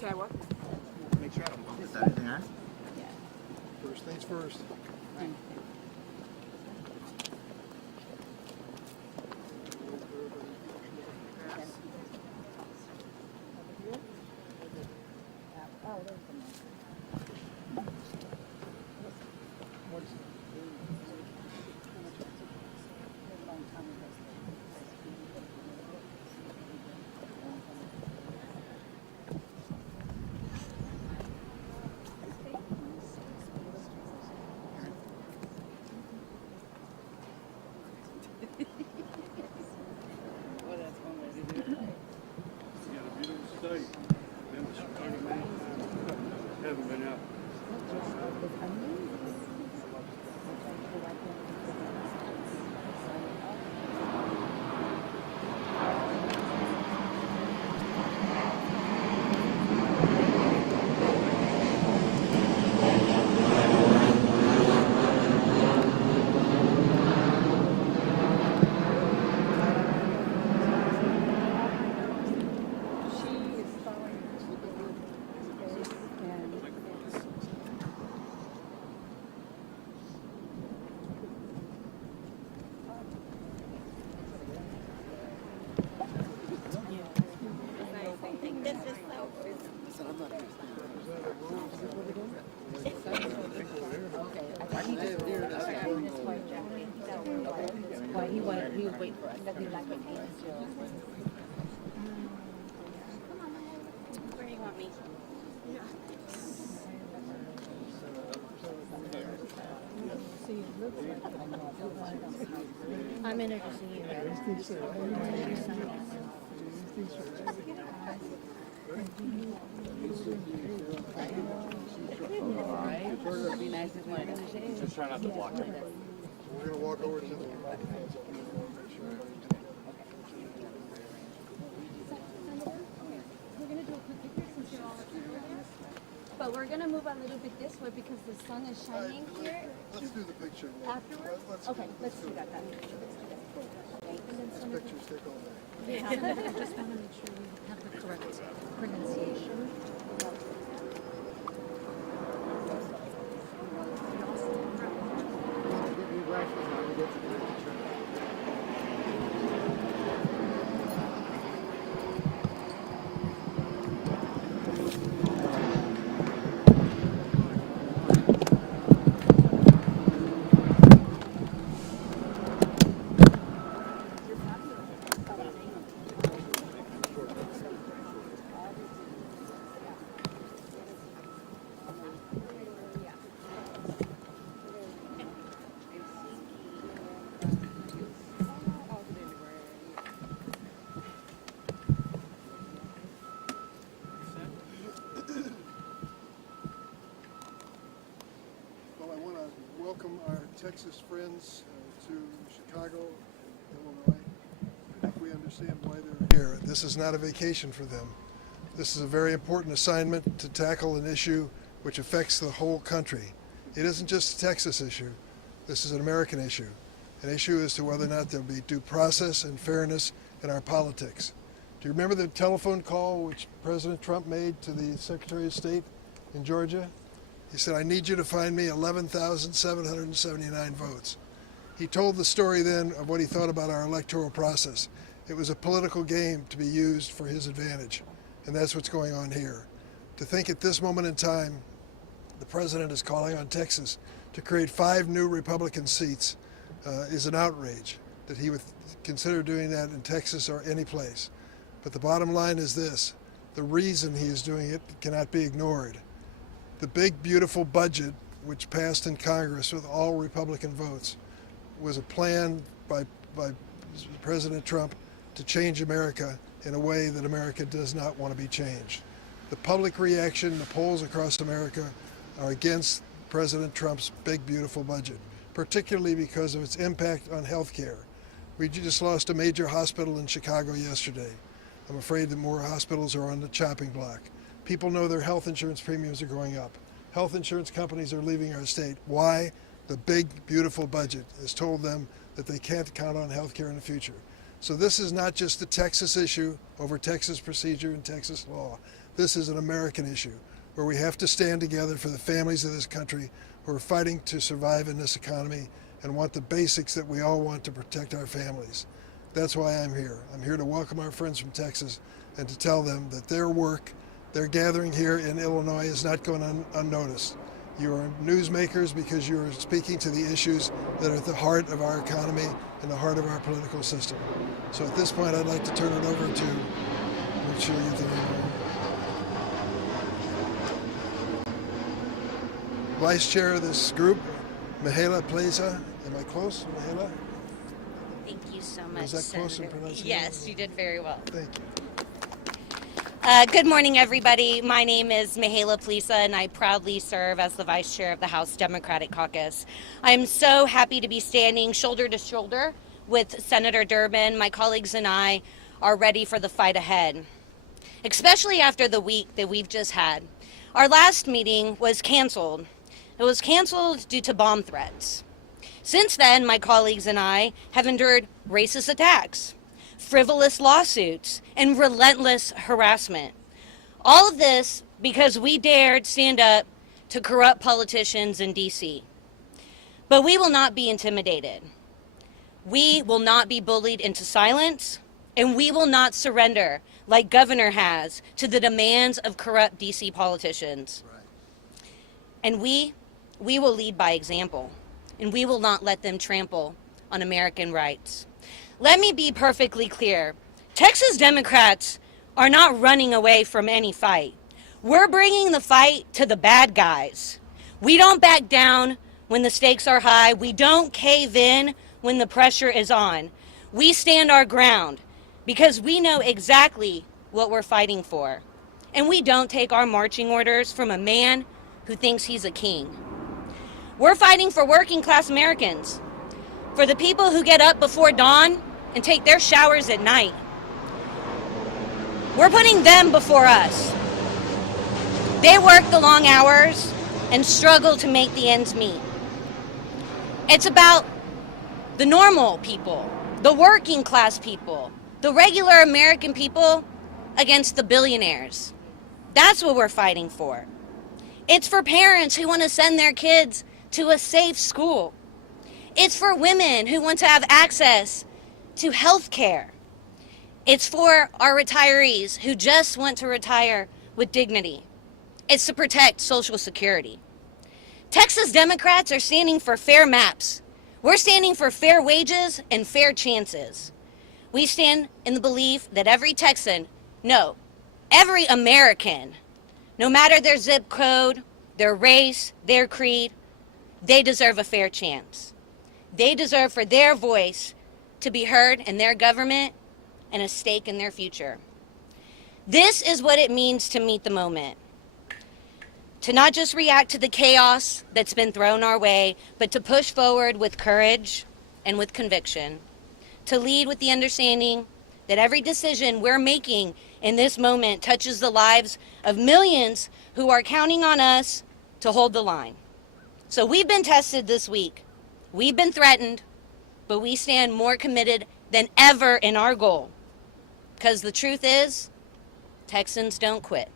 Try what? Make sure I don't bump. Is that anything on? First things first. Haven't been out. He was waiting for us. Where do you want me? I'm introducing you. It'd be nice if one. Just try not to block him. We're going to walk over to the But we're gonna move a little bit this way because the sun is shining here. Let's do the picture. Afterwards? Okay, let's do that then. Okay, and then some of the- Pictures take all day. Yeah. I just wanna make sure we have the correct pronunciation. Well, I want to welcome our Texas friends to Chicago, Illinois. I think we understand why they're here. This is not a vacation for them. This is a very important assignment to tackle an issue which affects the whole country. It isn't just a Texas issue. This is an American issue. An issue as to whether or not there'll be due process and fairness in our politics. Do you remember the telephone call which President Trump made to the Secretary of State in Georgia? He said, I need you to find me 11,779 votes. He told the story then of what he thought about our electoral process. It was a political game to be used for his advantage, and that's what's going on here. To think at this moment in time, the president is calling on Texas to create 5 new Republican seats is an outrage, that he would consider doing that in Texas or any place. But the bottom line is this, the reason he is doing it cannot be ignored. The big, beautiful budget, which passed in Congress with all Republican votes, was a plan by President Trump to change America in a way that America does not want to be changed. The public reaction, the polls across America are against President Trump's big, beautiful budget, particularly because of its impact on health care. We just lost a major hospital in Chicago yesterday. I'm afraid that more hospitals are on the chopping block. People know their health insurance premiums are going up. health insurance companies are leaving our state. Why? The big, beautiful budget has told them that they can't count on health care in the future. So this is not just a Texas issue over Texas procedure and Texas law. This is an American issue where we have to stand together for the families of this country who are fighting to survive in this economy and want the basics that we all want to protect our families. That's why I'm here. I'm here to welcome our friends from Texas and to tell them that their work, their gathering here in Illinois is not going unnoticed. You are newsmakers because you are speaking to the issues that are at the heart of our economy and the heart of our political system. So at this point, I'd like to turn it over to, make sure you get the name. Vice Chair of this group, Mihaela Plaza. Am I close, Mihaela? Thank you so much, Was that close in Senator. pronunciation? Yes, you did very well. Thank you. Good morning, everybody. My name is Mihaela Plaza, and I proudly serve as the Vice Chair of the House Democratic Caucus. I'm so happy to be standing shoulder to shoulder with Senator Durbin. My colleagues and I are ready for the fight ahead, especially after the week that we've just had. Our last meeting was canceled. It was canceled due to bomb threats. Since then, my colleagues and I have endured racist attacks, frivolous lawsuits, and relentless harassment. All of this because we dared stand up to corrupt politicians in D.C. But we will not be intimidated. We will not be bullied into silence, and we will not surrender, like Governor has, to the demands of corrupt D.C. politicians. Right. And we will lead by example, and we will not let them trample on American rights. Let me be perfectly clear. Texas Democrats are not running away from any fight. We're bringing the fight to the bad guys. We don't back down when the stakes are high. We don't cave in when the pressure is on. We stand our ground because we know exactly what we're fighting for. And we don't take our marching orders from a man who thinks he's a king. We're fighting for working class Americans, for the people who get up before dawn and take their showers at night. We're putting them before us. They work the long hours and struggle to make the ends meet. It's about the normal people, the working class people, the regular American people against the billionaires. That's what we're fighting for. It's for parents who want to send their kids to a safe school. It's for women who want to have access to health care. It's for our retirees who just want to retire with dignity. It's to protect Social Security. Texas Democrats are standing for fair maps. We're standing for fair wages and fair chances. We stand in the belief that every Texan, no, every American, no matter their zip code, their race, their creed, they deserve a fair chance. They deserve for their voice to be heard in their government and a stake in their future. This is what it means to meet the moment. To not just react to the chaos that's been thrown our way, but to push forward with courage and with conviction. To lead with the understanding that every decision we're making in this moment touches the lives of millions who are counting on us to hold the line. So we've been tested this week. We've been threatened, but we stand more committed than ever in our goal. Because the truth is, Texans don't quit.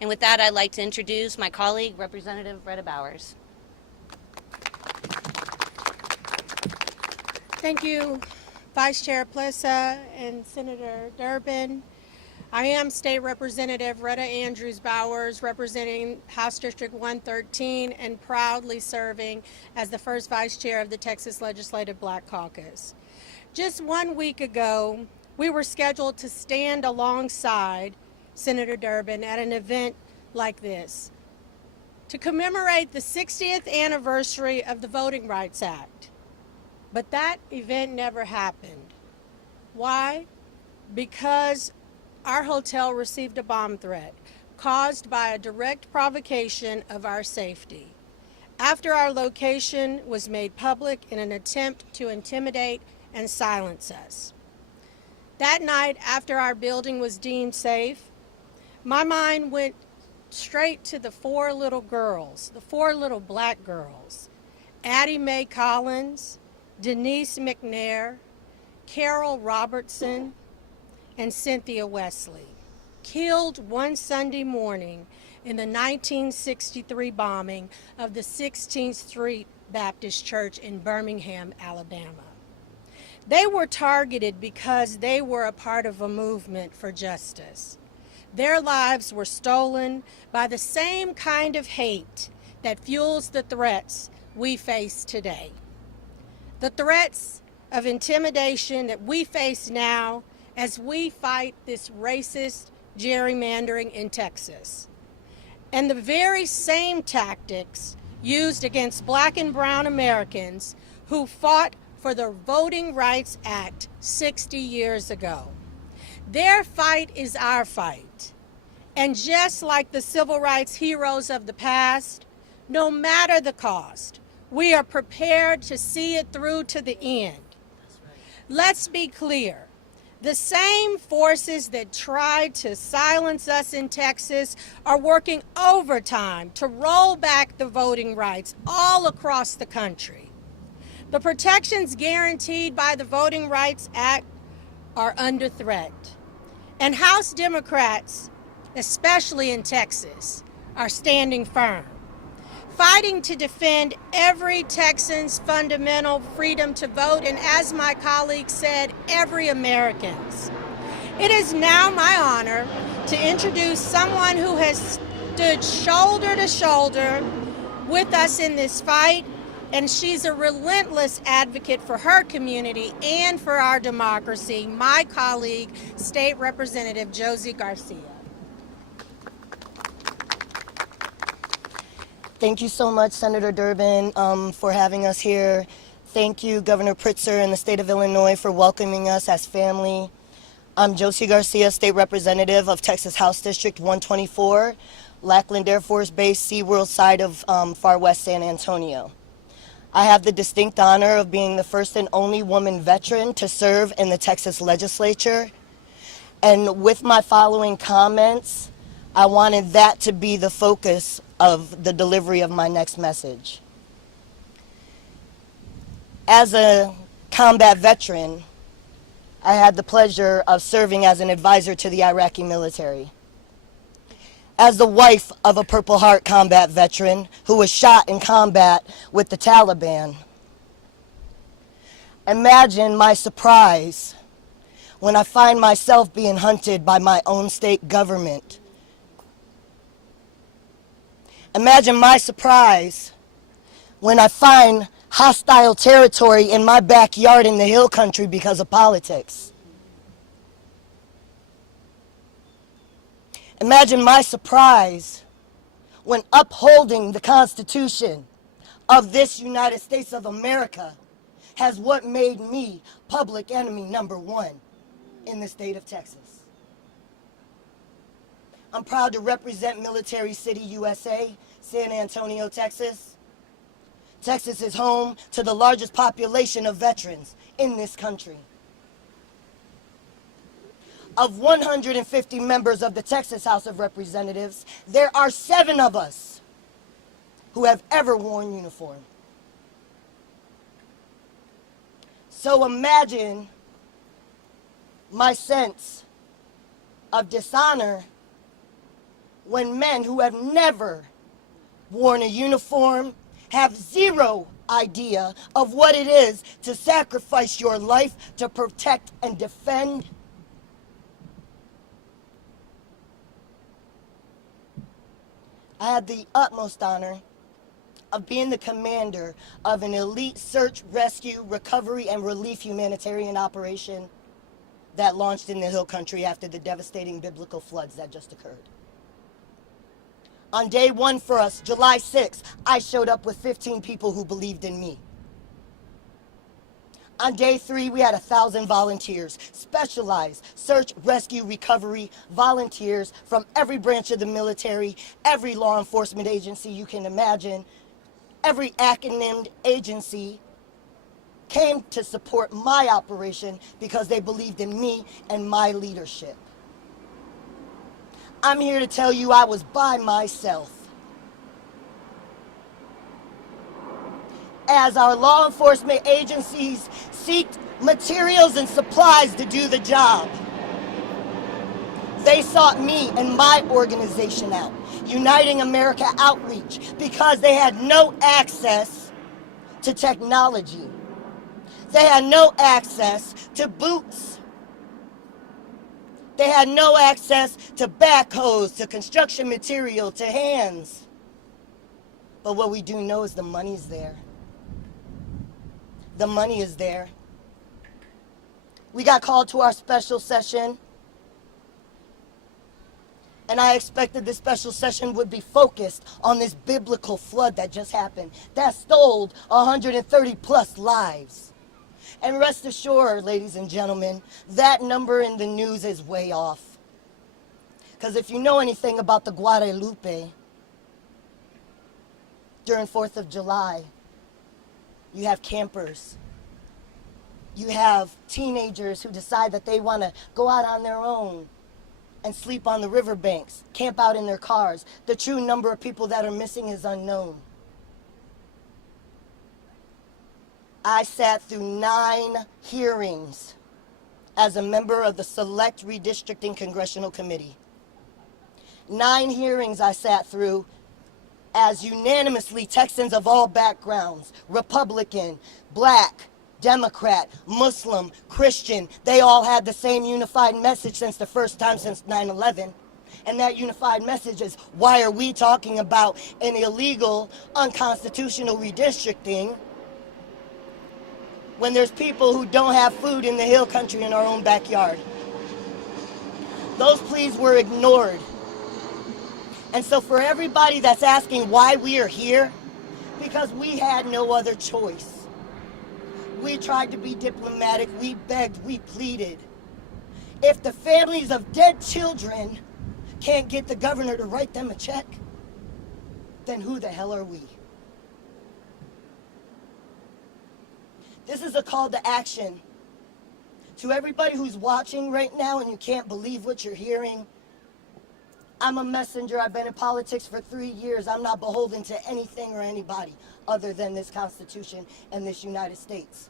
And with that, I'd like to introduce my colleague, Representative Retta Bowers. Thank you, Vice Chair Plessa and Senator Durbin. I am State Representative Retta Andrews Bowers, representing House District 113 and proudly serving as the first Vice Chair of the Texas Legislative Black Caucus. Just 1 week ago, we were scheduled to stand alongside Senator Durbin at an event like this to commemorate the 60th anniversary of the Voting Rights Act. But that event never happened. Why? Because our hotel received a bomb threat caused by a direct provocation of our safety. After our location was made public in an attempt to intimidate and silence us. That night, after our building was deemed safe, my mind went straight to the four little girls, the four little black girls, Addie Mae Collins, Denise McNair, Carol Robertson, and Cynthia Wesley, killed one Sunday morning in the 1963 bombing of the 16th Street Baptist Church in Birmingham, Alabama. They were targeted because they were a part of a movement for justice. Their lives were stolen by the same kind of hate that fuels the threats we face today. The threats of intimidation that we face now as we fight this racist gerrymandering in Texas. And the very same tactics used against black and brown Americans who fought for the Voting Rights Act 60 years ago. Their fight is our fight. And just like the civil rights heroes of the past, no matter the cost, we are prepared to see it through to the end. Let's be clear. The same forces that tried to silence us in Texas are working overtime to roll back the voting rights all across the country. The protections guaranteed by the Voting Rights Act are under threat. And House Democrats, especially in Texas, are standing firm, fighting to defend every Texan's fundamental freedom to vote, and as my colleague said, every American's. It is now my honor to introduce someone who has stood shoulder to shoulder with us in this fight, and she's a relentless advocate for her community and for our democracy, my colleague, State Representative Josie Garcia. Thank you so much, Senator Durbin, for having us here. Thank you, Governor Pritzker and the state of Illinois for welcoming us as family. I'm Josie Garcia, State Representative of Texas House District 124, Lackland Air Force Base, SeaWorld side of far west San Antonio. I have the distinct honor of being the first and only woman veteran to serve in the Texas legislature. And with my following comments, I wanted that to be the focus of the delivery of my next message. As a combat veteran, I had the pleasure of serving as an advisor to the Iraqi military. As the wife of a Purple Heart combat veteran who was shot in combat with the Taliban, imagine my surprise when I find myself being hunted by my own state government. Imagine my surprise when I find hostile territory in my backyard in the hill country because of politics. Imagine my surprise when upholding the Constitution of this United States of America has what made me public enemy #1 in the state of Texas. I'm proud to represent Military City, USA, San Antonio, Texas. Texas is home to the largest population of veterans in this country. Of 150 members of the Texas House of Representatives, there are 7 of us who have ever worn uniform. So imagine my sense of dishonor when men who have never worn a uniform have zero idea of what it is to sacrifice your life to protect and defend. I had the utmost honor of being the commander of an elite search, rescue, recovery, and relief humanitarian operation that launched in the Hill Country after the devastating biblical floods that just occurred. On day 1 for us, July 6th, I showed up with 15 people who believed in me. On day 3, we had 1,000 volunteers, specialized search, rescue, recovery volunteers from every branch of the military, every law enforcement agency you can imagine, every acronymed agency came to support my operation because they believed in me and my leadership. I'm here to tell you I was by myself. As our law enforcement agencies seeked materials and supplies to do the job, they sought me and my organization out, Uniting America Outreach, because they had no access to technology. They had no access to boots. They had no access to backhoes, to construction material, to hands. But what we do know is the money's there. The money is there. We got called to our special session, and I expected this special session would be focused on this biblical flood that just happened, that stole 130 plus lives. And rest assured, ladies and gentlemen, that number in the news is way off. Because if you know anything about the Guadalupe, during 4th of July, you have campers. You have teenagers who decide that they want to go out on their own and sleep on the riverbanks, camp out in their cars. The true number of people that are missing is unknown. I sat through 9 hearings as a member of the Select Redistricting Congressional Committee. 9 hearings I sat through as unanimously Texans of all backgrounds, Republican, Black, Democrat, Muslim, Christian, they all had the same unified message since the first time since 9/11. And that unified message is, why are we talking about an illegal, unconstitutional redistricting when there's people who don't have food in the hill country in our own backyard? Those pleas were ignored. And so for everybody that's asking why we are here, because we had no other choice. We tried to be diplomatic, we begged, we pleaded. If the families of dead children can't get the governor to write them a check, then who the hell are we? This is a call to action. To everybody who's watching right now and you can't believe what you're hearing, I'm a messenger. I've been in politics for 3 years. I'm not beholden to anything or anybody other than this Constitution and this United States.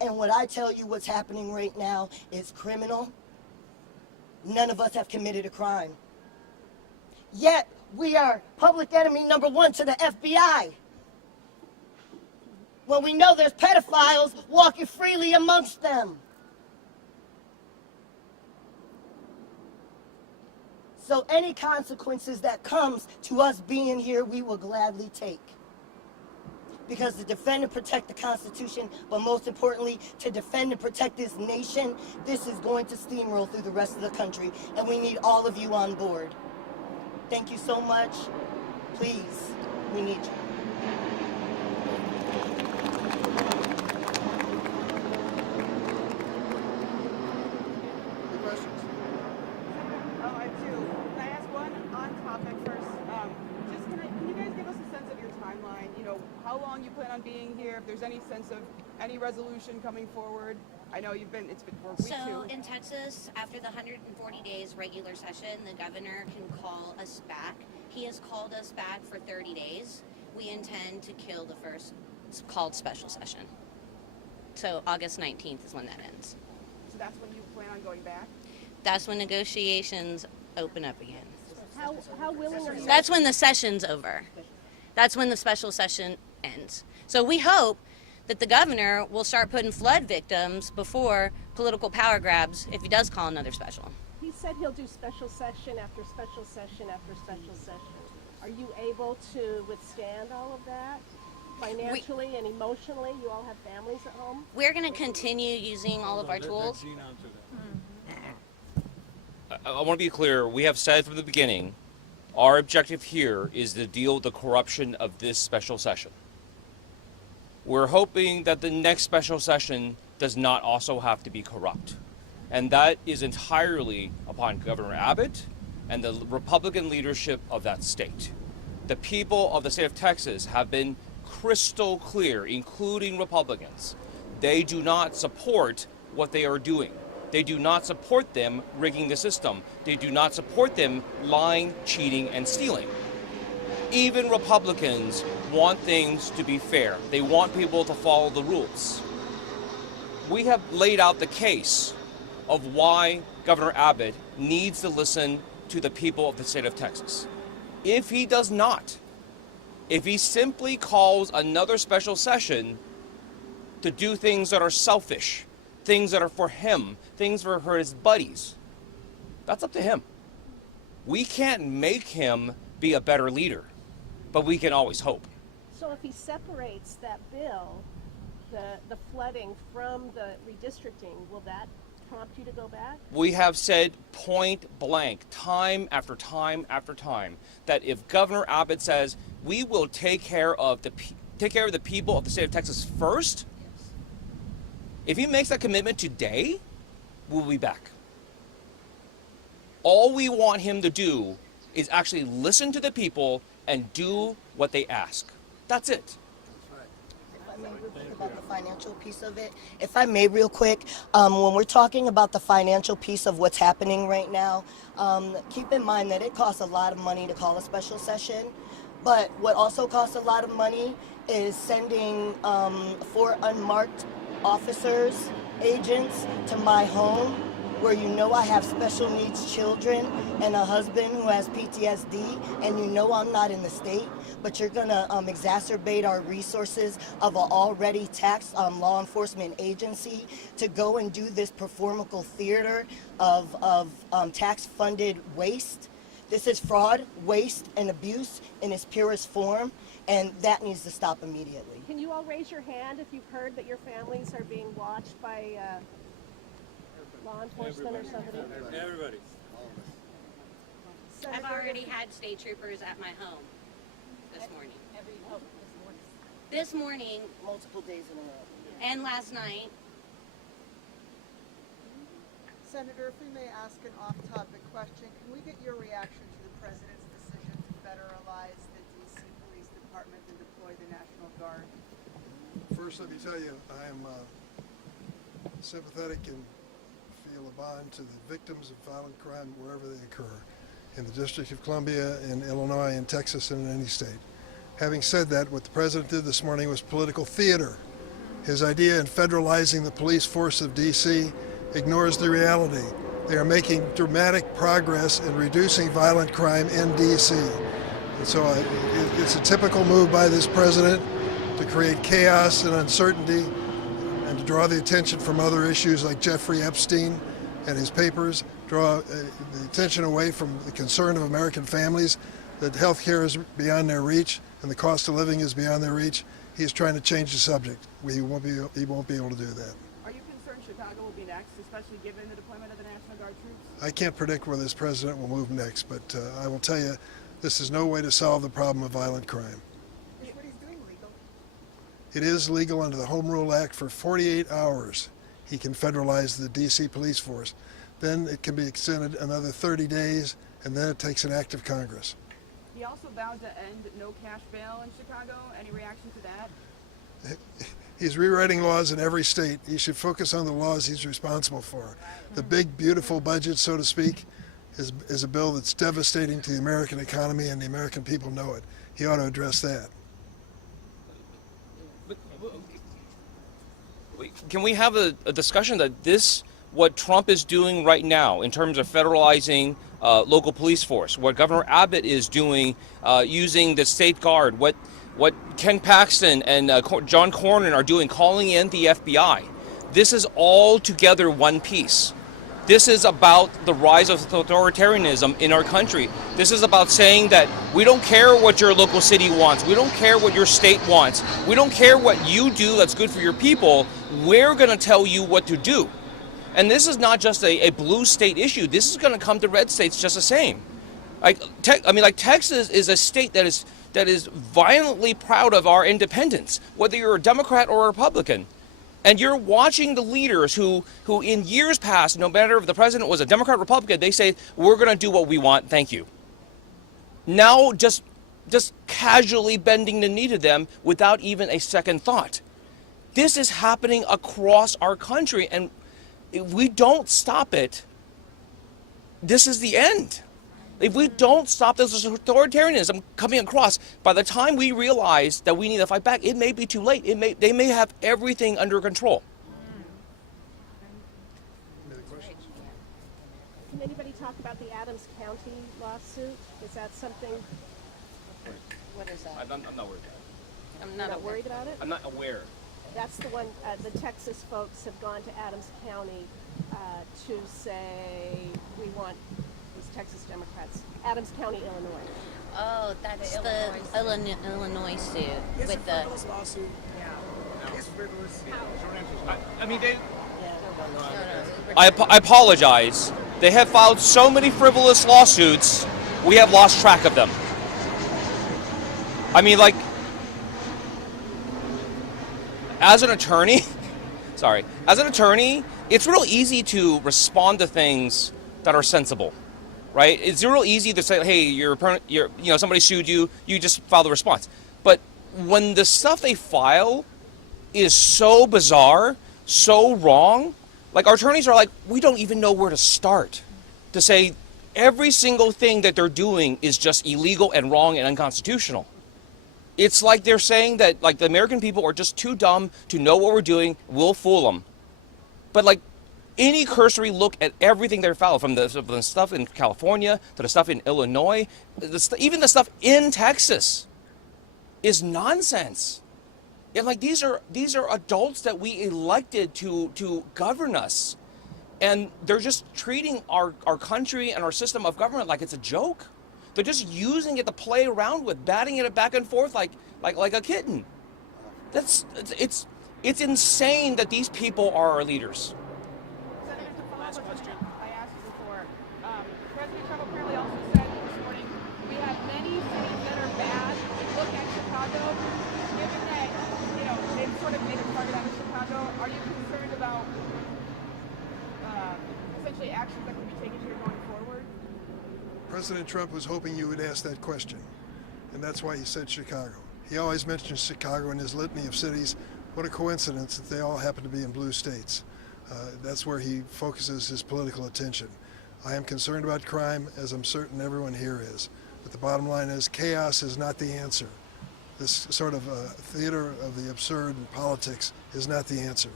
And what I tell you what's happening right now is criminal. None of us have committed a crime. Yet, we are public enemy number 1 to the FBI. When we know there's pedophiles walking freely amongst them. So any consequences that comes to us being here, we will gladly take. Because to defend and protect the Constitution, but most importantly, to defend and protect this nation, this is going to steamroll through the rest of the country, and we need all of you on board. Thank you so much. Please, we need you. Any questions? Oh, I do. Can I ask one on topic first? Can you guys give us a sense of your timeline? You know, how long you plan on being here? If there's any sense of any resolution coming forward? I know it's been for a week So too. in Texas, after the 140 days regular session, the governor can call us back. He has called us back for 30 days. We intend to kill the first called special session. So August 19th is when that ends. So that's when you plan on going back? That's when negotiations open up again. How willing are you? That's when the session's over. That's when the special session ends. So we hope that the governor will start putting flood victims before political power grabs if he does call another special. He said he'll do special session after special session after special session. Are you able to withstand all of that? Financially and emotionally? You all have families at home? We're going to continue using all of our tools. I want to be clear. We have said from the beginning, our objective here is to deal with the corruption of this special session. We're hoping that the next special session does not also have to be corrupt. And that is entirely upon Governor Abbott and the Republican leadership of that state. The people of the state of Texas have been crystal clear, including Republicans. They do not support what they are doing. They do not support them rigging the system. They do not support them lying, cheating, and stealing. Even Republicans want things to be fair. They want people to follow the rules. We have laid out the case of why Governor Abbott needs to listen to the people of the state of Texas. If he does not, if he simply calls another special session to do things that are selfish, things that are for him, things for his buddies, that's up to him. We can't make him be a better leader, but we can always hope. So if he separates that bill, the flooding from the redistricting, will that prompt you to go back? We have said point blank, time after time after time, that if Governor Abbott says we will take care of the people of the state of Texas first, if he makes that commitment today, we'll be back. All we want him to do is actually listen to the people and do what they ask. That's it. If I may real quick about the financial piece of it, if I may real quick, when we're talking about the financial piece of what's happening right now, keep in mind that it costs a lot of money to call a special session, but what also costs a lot of money is sending 4 unmarked officers, agents to my home, where you know I have special needs children and a husband who has PTSD, and you know I'm not in the state, but you're gonna exacerbate our resources of an already taxed law enforcement agency to go and do this performable theater of tax-funded waste. This is fraud, waste, and abuse in its purest form, and that needs to stop immediately. Can you all raise your hand if you've heard that your families are being watched by law enforcement or somebody? Everybody. I've already had state troopers at my home this morning. This morning Multiple days in a row. and last night. Senator, if we may ask an off-topic question, can we get your reaction to the president's decision to federalize the D.C. Police Department and deploy the National Guard? First, let me tell you, I am sympathetic and feel a bond to the victims of violent crime wherever they occur, in the District of Columbia, in Illinois, in Texas, and in any state. Having said that, what the president did this morning was political theater. His idea in federalizing the police force of D.C. ignores the reality. They are making dramatic progress in reducing violent crime in D.C. And so it's a typical move by this president to create chaos and uncertainty and to draw the attention from other issues like Jeffrey Epstein and his papers, draw the attention away from the concern of American families that health care is beyond their reach and the cost of living is beyond their reach. He's trying to change the subject. He won't be able to do that. Are you concerned Chicago will be next, especially given the deployment of the National Guard troops? I can't predict where this president will move next, but I will tell you, this is no way to solve the problem of violent crime. Is what he's doing legal? It is legal under the Home Rule Act. For 48 hours, he can federalize the D.C. police force. Then it can be extended another 30 days, and then it takes an act of Congress. He also vowed to end no cash bail in Chicago. Any reaction to that? He's rewriting laws in every state. He should focus on the laws he's responsible for. The big, beautiful budget, so to speak, is a bill that's devastating to the American economy, and the American people know it. He ought to address that. Can we have a discussion that what Trump is doing right now in terms of federalizing local police force, what Governor Abbott is doing using the state guard, what Ken Paxton and John Cornyn are doing, calling in the FBI, this is all together one piece. This is about the rise of authoritarianism in our country. This is about saying that we don't care what your local city wants. We don't care what your state wants. We don't care what you do that's good for your people. We're going to tell you what to do. And this is not just a blue state issue. This is going to come to red states just the same. Like Texas is a state that is violently proud of our independence, whether you're a Democrat or a Republican. And you're watching the leaders who in years past, no matter if the president was a Democrat or Republican, they say, we're going to do what we want, thank you. Now just casually bending the knee to them without even a second thought. This is happening across our country, and if we don't stop it, this is the end. If we don't stop this authoritarianism coming across, by the time we realize that we need to fight back, it may be too late. They may have everything under control. Any other questions? Can anybody talk about the Adams County lawsuit? Is that something, What is that? I'm not worried. I'm you're not not aware. worried about it? I'm not aware. That's the one, the Texas folks have gone to Adams County to say, we want these Texas Democrats, Adams County, Illinois. Oh, that's the Illinois suit with the. lawsuit. Yeah. It's frivolous. I mean, I apologize. They have filed so many frivolous lawsuits, we have lost track of them. I mean, like, as an attorney, it's real easy to respond to things that are sensible, right? It's real easy to say, hey, somebody sued you, you just file the response. But when the stuff they file is so bizarre, so wrong, like our attorneys are like, we don't even know where to start to say every single thing that they're doing is just illegal and wrong and unconstitutional. It's like they're saying that like the American people are just too dumb to know what we're doing. We'll fool them. But like any cursory look at everything they're filing, from the stuff in California to the stuff in Illinois, even the stuff in Texas, is nonsense. And like these are adults that we elected to govern us, and they're just treating our country and our system of government like it's a joke. They're just using it to play around with, batting it back and forth like a kitten. It's insane that these people are our leaders. Senator, to follow up on something I asked you before, President Trump apparently also said this morning, we have many cities that are bad. Look at Chicago. Given that, they've sort of made a target out of Chicago, are you concerned about essentially actions that could be taken here going forward? President Trump was hoping you would ask that question, and that's why he said Chicago. He always mentions Chicago in his litany of cities. What a coincidence that they all happen to be in blue states. That's where he focuses his political attention. I am concerned about crime, as I'm certain everyone here is. But the bottom line is chaos is not the answer. This sort of theater of the absurd in politics is not the answer.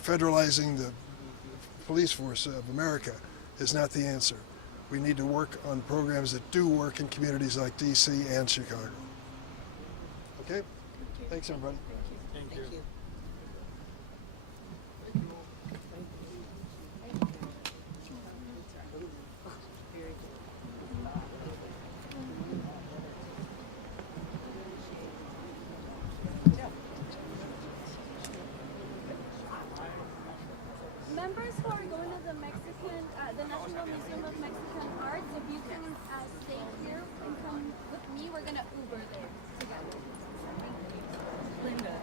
Federalizing the police force of America is not the answer. We need to work on programs that do work in communities like D.C. and Chicago. Okay? Thanks, everybody. Thank you. Members who are going to the National Museum of Mexican Art, if you can stay here and come with me, we're gonna Uber there together. Linda,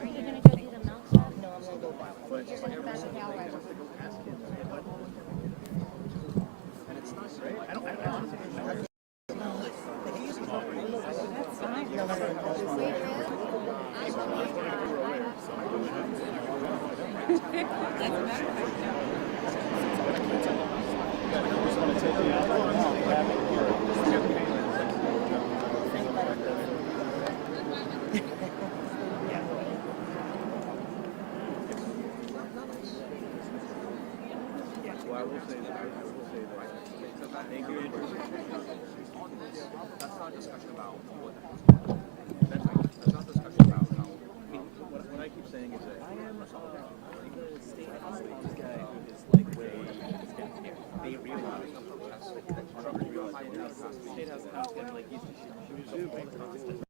Are you gonna go do the mouth shot? No, I'm gonna go back. You're gonna pass it out right away. discussion about what that's not discussion about how. I mean, what I keep saying is that I am the state house guy who is like they realize the state house like she was